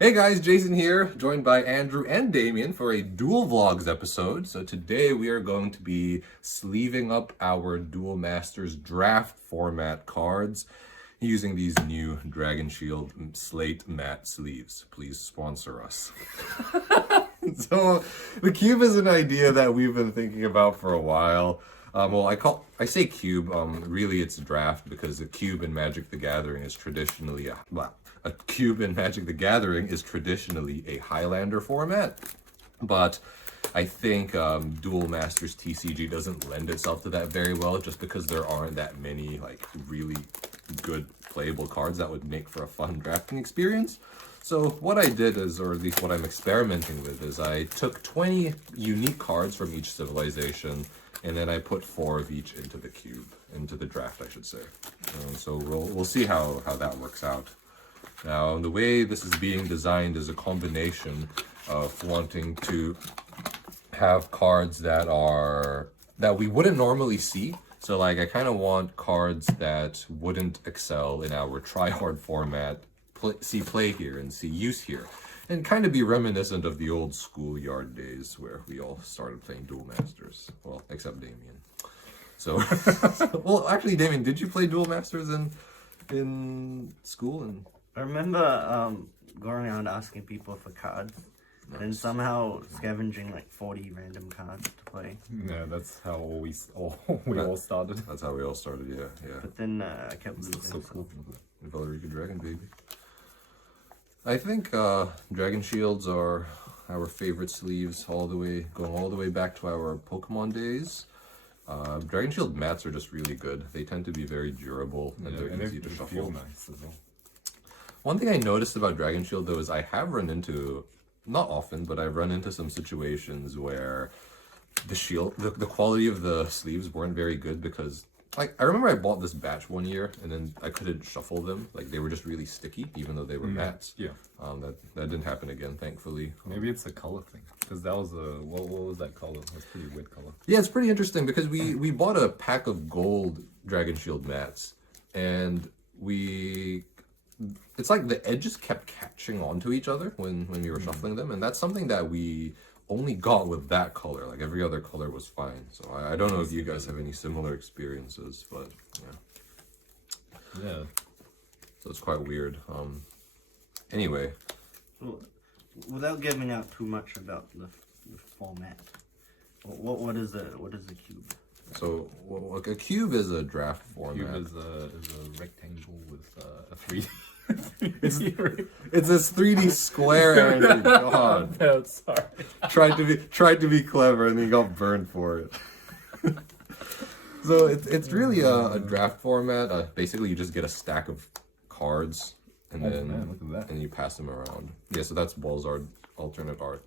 Hey guys, Jason here, joined by Andrew and Damien for a Duel Vlogs episode. So today we are going to be sleeving up our Duel Masters draft format cards using these new Dragon Shield Slate matte sleeves. Please sponsor us. So the cube is an idea that we've been thinking about for a while. I say cube, really it's draft because a cube in Magic the Gathering is traditionally a cube in Magic the Gathering is traditionally a Highlander format, but I think Duel Masters TCG doesn't lend itself to that very well just because there aren't that many like really good playable cards that would make for a fun drafting experience. So what I did is, or at least what I'm experimenting with, is I took 20 unique cards from each civilization and then I put 4 of each into the cube, into the draft I should say. So we'll see how that works out. Now, the way this is being designed is a combination of wanting to have cards that we wouldn't normally see. So like I kind of want cards that wouldn't excel in our try-hard format, see play here and see use here, and kind of be reminiscent of the old schoolyard days where we all started playing Duel Masters. Well, except Damien. So, well, actually, Damien, did you play Duel Masters in school? And I remember going around asking people for cards, nice. And somehow scavenging like 40 random cards to play. Yeah, that's how we all started. That's how we all started, yeah. But then I kept losing. So cool. Valerica Dragon, baby. I think Dragon Shields are our favorite sleeves going all the way back to our Pokemon days. Dragon Shield mats are just really good. They tend to be very durable and they're easy to shuffle. Feel nice as well. One thing I noticed about Dragon Shield though is I have run into, not often, but I've run into some situations where the quality of the sleeves weren't very good because, like, I remember I bought this batch one year and then I couldn't shuffle them. Like, they were just really sticky, even though they were mattes. Yeah. That didn't happen again, thankfully. Maybe it's a color thing, because that was what was that color? It was a pretty weird color. Yeah, it's pretty interesting because we bought a pack of gold Dragon Shield mats and it's like the edges kept catching onto each other when we were shuffling them, and that's something that we only got with that color. Like every other color was fine. So I don't know if you guys have any similar experiences, but yeah. So it's quite weird. Anyway, Well, without giving out too much about the format, what is a cube? so a cube is a draft format. Cube is a rectangle with a 3D. It's this 3D square, and God, No, sorry. tried to be clever, and he got burned for it. So it's really a draft format. Basically, you just get a stack of cards, and then man, look at that. and you pass them around. Yeah, so that's Balzard alternate art.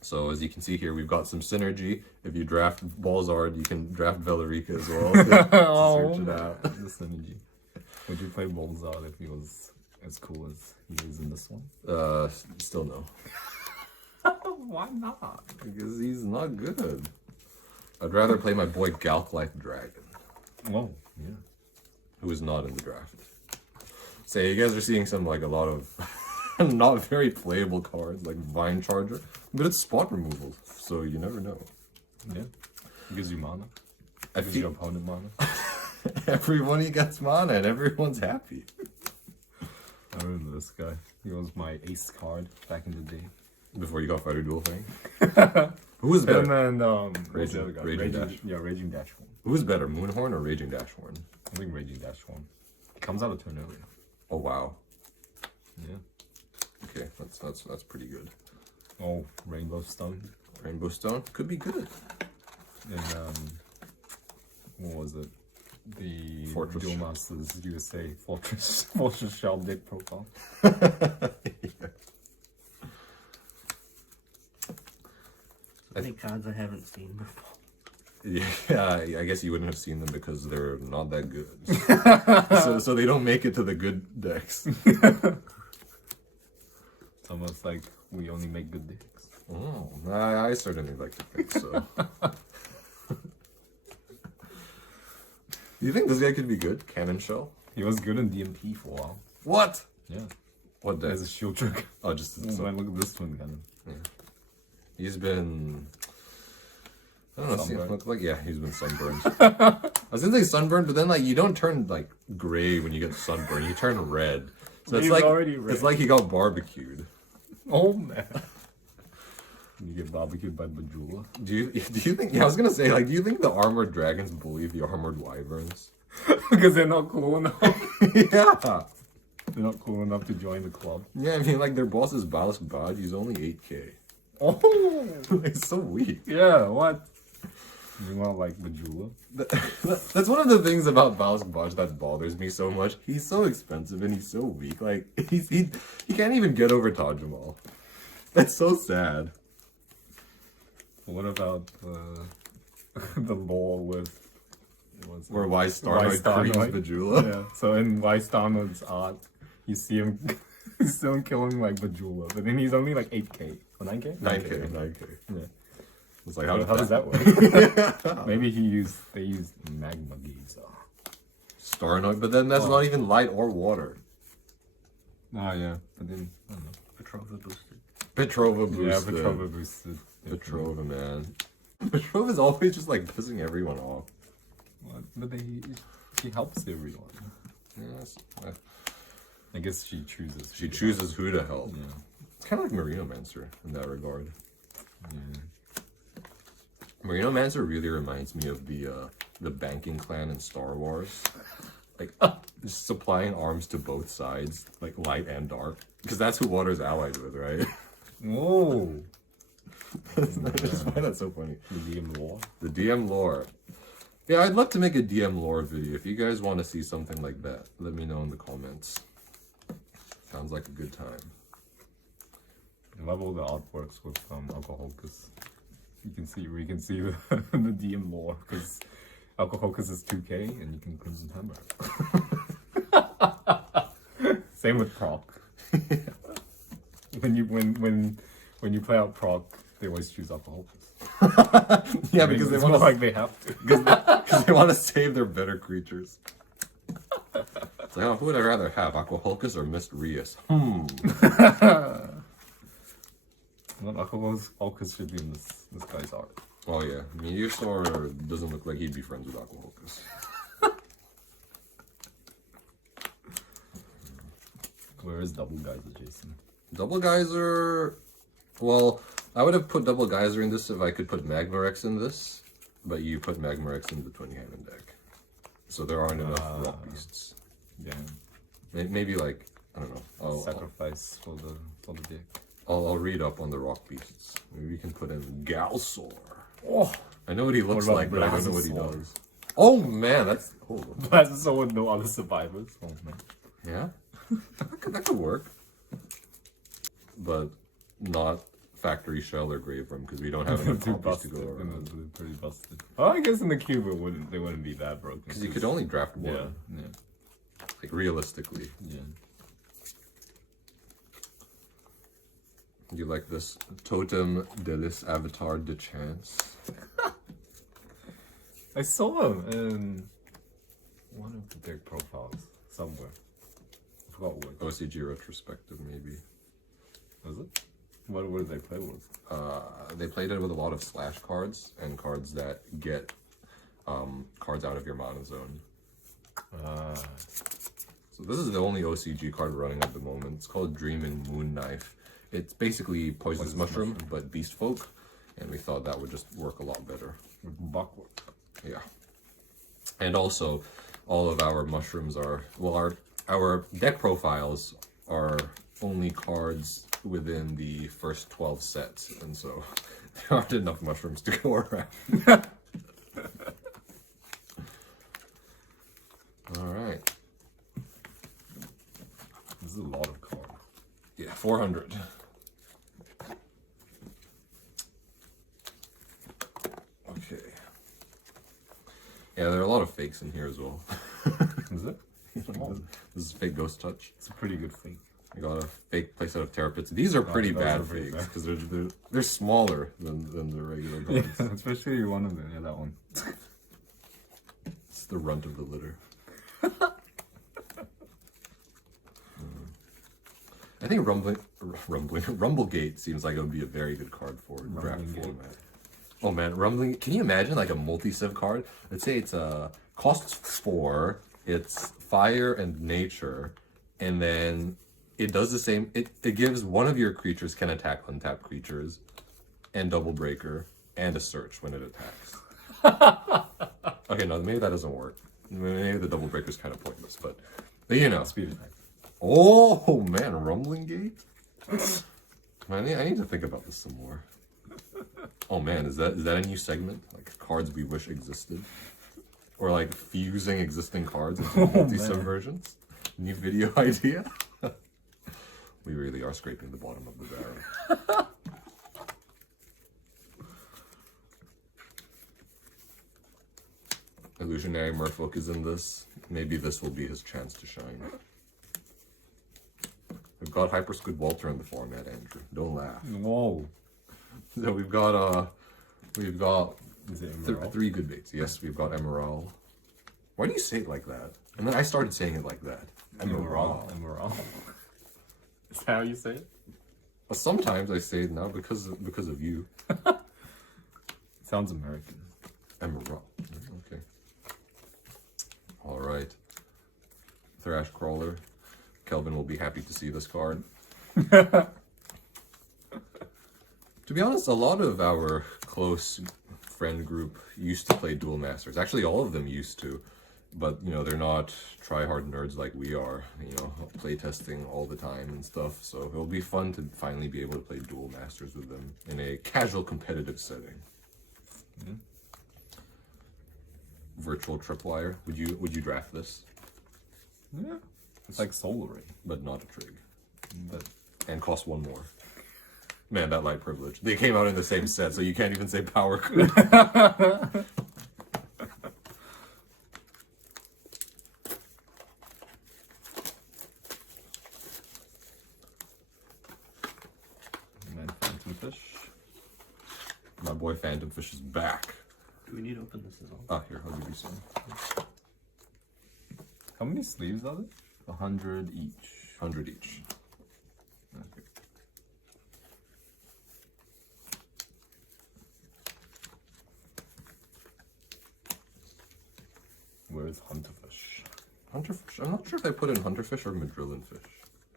So as you can see here, we've got some synergy. If you draft Balzard, you can draft Valerica as well. To search it out. The synergy. Would you play Balzard if he was as cool as he is in this one? Still no. Why not? Because he's not good. I'd rather play my boy Gauntlet Dragon, Well, yeah. who is not in the draft. So you guys are seeing a lot of not very playable cards, like Vine Charger, but it's spot removal, so you never know. Yeah. It gives you mana. I Gives your feel opponent mana. everybody gets mana and everyone's happy. I remember this guy. He was my ace card back in the day. Before you got Fighter Duel thing. Who was better? And then what's Raging- the other guy? Raging Dash. Yeah, Raging Dashhorn. Who was better, Moonhorn or Raging Dashhorn? I think Raging Dashhorn. He comes out a turn earlier. Oh wow. Yeah. Okay, that's pretty good. Oh, Rainbow Stone. Rainbow Stone could be good. And what was it? The Fortress. Duel Masters USA Fortress Shell deck profile. Any cards I haven't seen before. Yeah, I guess you wouldn't have seen them because they're not that good. So they don't make it to the good decks. It's almost like we only make good decks. Oh, I certainly like to think so. Do you think this guy could be good? Cannon Shell? He was good in DMP for a while. What? Yeah. What deck? There's a shield trick. Oh, just So look at this one kind of. he's been. I don't know. Sunburned. Look like he's been sunburned. I was gonna say sunburned, but then like you don't turn like gray when you get sunburned. You turn red. So it's He's like already red. it's like he got barbecued. Oh man. You get barbecued by Bajula. Do you think? Yeah, I was gonna say like, do you think the armored dragons bully the armored wyverns? Because they're not cool enough. Yeah. They're not cool enough to join the club. Yeah, I mean like their boss is Balisk Baj. He's only 8K. Oh. It's so weak. Yeah. What? You want like Bajula? That's one of the things about Balisk Baj that bothers me so much. He's so expensive and he's so weak. Like he can't even get over Taj Mahal. That's so sad. What about the lore with Where Wise Starnoid creams Bajula. Yeah. So in Wise Starnoid's art, you see him killing like Bajula, but then he's only like 8K or 9K. 9K. Yeah. It's like How does that work? Maybe they use magma geyser. Starnoid, but then that's not even light or water. Oh yeah, but then I don't know. Petrova boosted. Petrova boosted. Yeah, Petrova boosted. Petrova, man. Petrova's always just like pissing everyone off. What? But she helps everyone. Yes. I guess she chooses. She chooses who to help. Yeah. It's kind of like Marinomancer in that regard. Yeah. Marinomancer really reminds me of the banking clan in Star Wars. Like, just supplying arms to both sides, like light and dark. Because that's who Water's allied with, right? Whoa. I just find that so funny. The DM lore. The DM lore. Yeah, I'd love to make a DM lore video. If you guys want to see something like that, let me know in the comments. Sounds like a good time. I love all the artworks with Alcoholcus. We can see the, the DM lore because Alcoholcus is 2K and you can Crimson Hammer. Same with Proc. When you play out Proc, they always choose Alcoholcus. Yeah, because they want to like they have to. Because they want to save their better creatures. It's like, oh, who would I rather have, Aquahulcus or Mist Rias? Well, Alcoholcus should be in this guy's art. Oh yeah, Meteosaur doesn't look like he'd be friends with Aquahulcus. Where is Double Geyser, Jason? Double Geyser... Well, I would have put Double Geyser in this if I could put Magmarex in this, but you put Magmarex in the 20-hand deck. So there aren't enough Rock Beasts. Yeah. Maybe like, I don't know. Sacrifice for the deck. I'll read up on the Rock Beasts. Maybe we can put in Galsaur. Oh! I know what he looks What like, about but I don't know what he Blastosaur? does. Oh man, that's... Hold on. Blastosaur with no other survivors. Oh man. Yeah? that could work. But not Factory Shell or Grave Room, because we don't have enough Too copies to busted. go around. They're pretty busted. Oh, I guess in the cube they wouldn't be that broken. Because you could only draft one. Yeah. Like, realistically. Yeah. You like this Totem Delis Avatar de Chance? I saw him in one of the deck profiles somewhere. I forgot what. OCG retrospective, maybe. Was it? What did they play with? They played it with a lot of slash cards and cards that get cards out of your mana zone. So this is the only OCG card running at the moment. It's called Dreaming Moon Knife. It's basically Poisonous Mushroom, but Beast Folk, and we thought that would just work a lot better. With Buckwork. Yeah. And also, all of our mushrooms are, well, our deck profiles are only cards within the first 12 sets, and so there aren't enough mushrooms to go around. Alright. This is a lot of cards. Yeah, 400. Okay. Yeah, there are a lot of fakes in here as well. Is it? This is fake Ghost Touch. It's a pretty good thing. I got a fake playset of Terror Pits. These are pretty those bad are pretty fakes bad. because they're smaller than the regular cards. Yeah, especially one of them. Yeah, that one. It's the runt of the litter. I think Rumblegate seems like it would be a very good card for draft format. Oh man, Rumbling. Can you imagine like a multi-civ card? Let's say it's costs 4, it's fire and nature, and then it does the same. It gives one of your creatures can attack untapped creatures, and double breaker, and a search when it attacks. Okay, no, maybe that doesn't work. Maybe the double breaker is kind of pointless, but you know. Speed attack. Oh man, Rumbling Gate. I need to think about this some more. Oh man, is that a new segment? Like cards we wish existed, or like fusing existing cards into multi-subversions? New video idea. We really are scraping the bottom of the barrel. Illusionary Merfolk is in this. Maybe this will be his chance to shine. We've got Hyper Squid Walter in the format, Andrew. Don't laugh. Whoa. So we've got Is it Emerald? 3 good baits. Yes, we've got Emerald. Why do you say it like that? And then I started saying it like that. Emerald. Emerald. Is that how you say it? Well, sometimes I say it now because of you. Sounds American. Emerald. Okay. All right. Thrash Crawler. Kelvin will be happy to see this card. To be honest, a lot of our close friend group used to play Duel Masters. Actually, all of them used to. But, you know, they're not try-hard nerds like we are, you know, playtesting all the time and stuff. So it'll be fun to finally be able to play Duel Masters with them in a casual competitive setting. Mm-hmm. Virtual Tripwire. Would you draft this? Yeah. It's like Solar Ray. But not a trig. And cost 1 more. Man, that light privilege. They came out in the same set, so you can't even say power creep. Phantom Fish. My boy Phantom Fish is back. Do we need to open this as well? Oh, here, I'll give you some. How many sleeves are there? 100 each. 100 each. Okay. Where's Hunterfish? Hunterfish? I'm not sure if I put in Hunterfish or Madrillian Fish.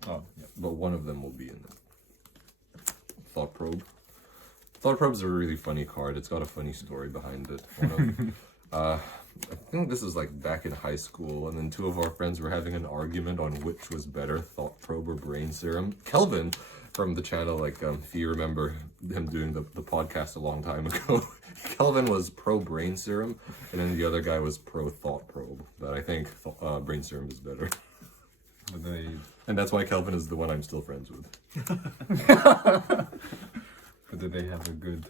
Oh, yeah. But one of them will be in it. Thought Probe. Thought Probe's a really funny card. It's got a funny story behind it. I think this is like back in high school, and then 2 of our friends were having an argument on which was better, Thought Probe or Brain Serum. Kelvin from the channel, like if you remember him doing the podcast a long time ago, Kelvin was pro Brain Serum, and then the other guy was pro Thought Probe. But I think Brain Serum is better. And that's why Kelvin is the one I'm still friends with. But did they have a good...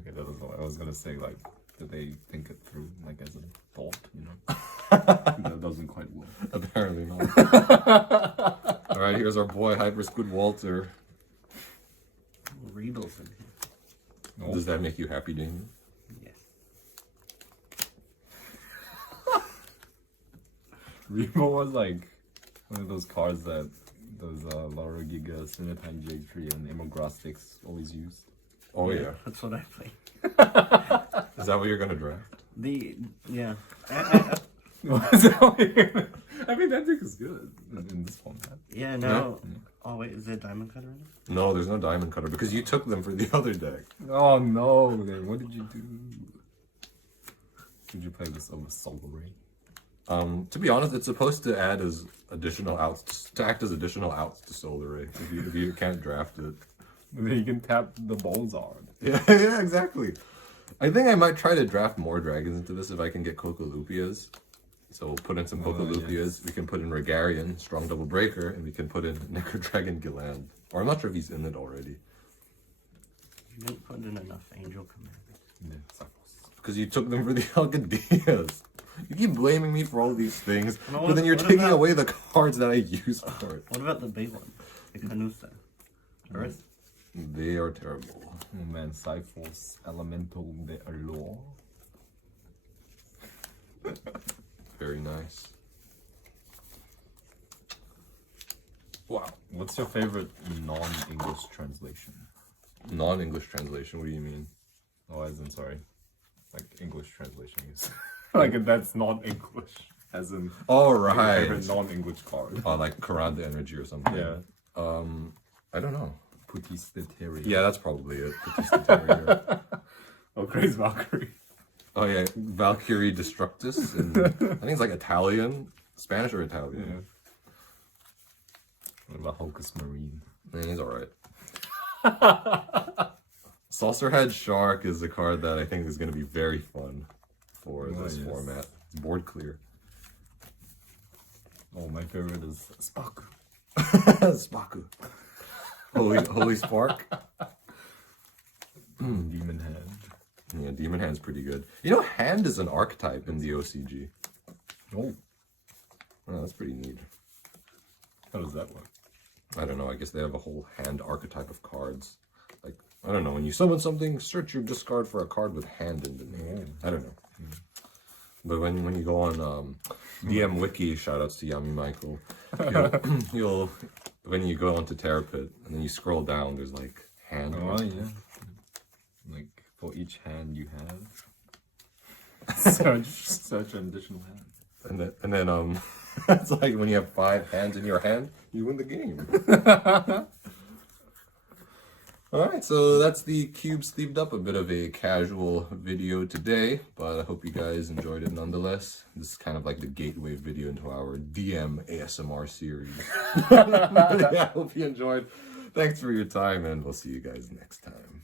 Okay, that was what I was gonna say, like, did they think it through, like, as a thought, you know? That doesn't quite work. Apparently not. Alright, here's our boy, Hyper Squid Walter. Regal's in here. Oh. Does that make you happy, Damien? Yes. Remo was, like, one of those cards that those Laura Giga, Cinnatine Jade Tree, and Emograstics always use. Oh, yeah. That's what I play. Is that what you're gonna draft? Yeah. I mean, that deck is good in this format. Yeah, no. Oh, wait, is there a diamond cutter in it? No, there's no diamond cutter because you took them for the other deck. Oh no, then what did you do? Did you play this over Solar Ray? To be honest, it's supposed to add as additional outs, to act as additional outs to Solar Ray if you can't draft it. And then you can tap the Bolzard. Yeah, exactly. I think I might try to draft more dragons into this if I can get Cocoloupias. So we'll put in some Cocoloupias. Yes. We can put in Regarian, Strong Double Breaker, and we can put in Necro Dragon Gilland. Or I'm not sure if he's in it already. You didn't put in enough Angel Commanders. Yeah, because you took them for the Alcadias. You keep blaming me for all these things, No, but then you're taking away the cards that I use for it. What about the big one? The Canusa. Earth? They are terrible. Oh man, Cyforce, Elemental de Allure. Very nice. Wow. What's your favorite non-English translation? Non-English translation, what do you mean? Oh, as in, sorry. Like English translation is. Like that's not English. As in Oh, your right. favorite non-English card. Like Karanda Energy or something. Yeah. I don't know. Putis the Terrier. Yeah, that's probably it. Batista Terrier. Oh, Grace Valkyrie. Oh yeah, Valkyrie Destructus. And I think it's like Italian, Spanish or Italian. Yeah. What about Hocus Marine? Yeah, he's alright. Saucerhead Shark is a card that I think is going to be very fun for this format. It's board clear. Oh, my favorite is Spock. Spaku. Holy Spark. Demon Hand. Yeah, Demon Hand's pretty good. You know, Hand is an archetype in the OCG. Oh, Oh, that's pretty neat. how does that work? I don't know, I guess they have a whole Hand archetype of cards. Like, I don't know, when you summon something, search your discard for a card with Hand in the name. I don't know. But when you go on DM Wiki, shoutouts to Yami Michael, you'll when you go onto Terrapit and then you scroll down, there's like Hand. Oh, yeah. Like, for each hand you have, search an additional hand. And then it's like when you have 5 hands in your hand, you win the game. Alright, so that's the Cube sleeved up, a bit of a casual video today, but I hope you guys enjoyed it nonetheless. This is kind of like the gateway video into our DM ASMR series. Yeah, I hope you enjoyed. Thanks for your time, and we'll see you guys next time.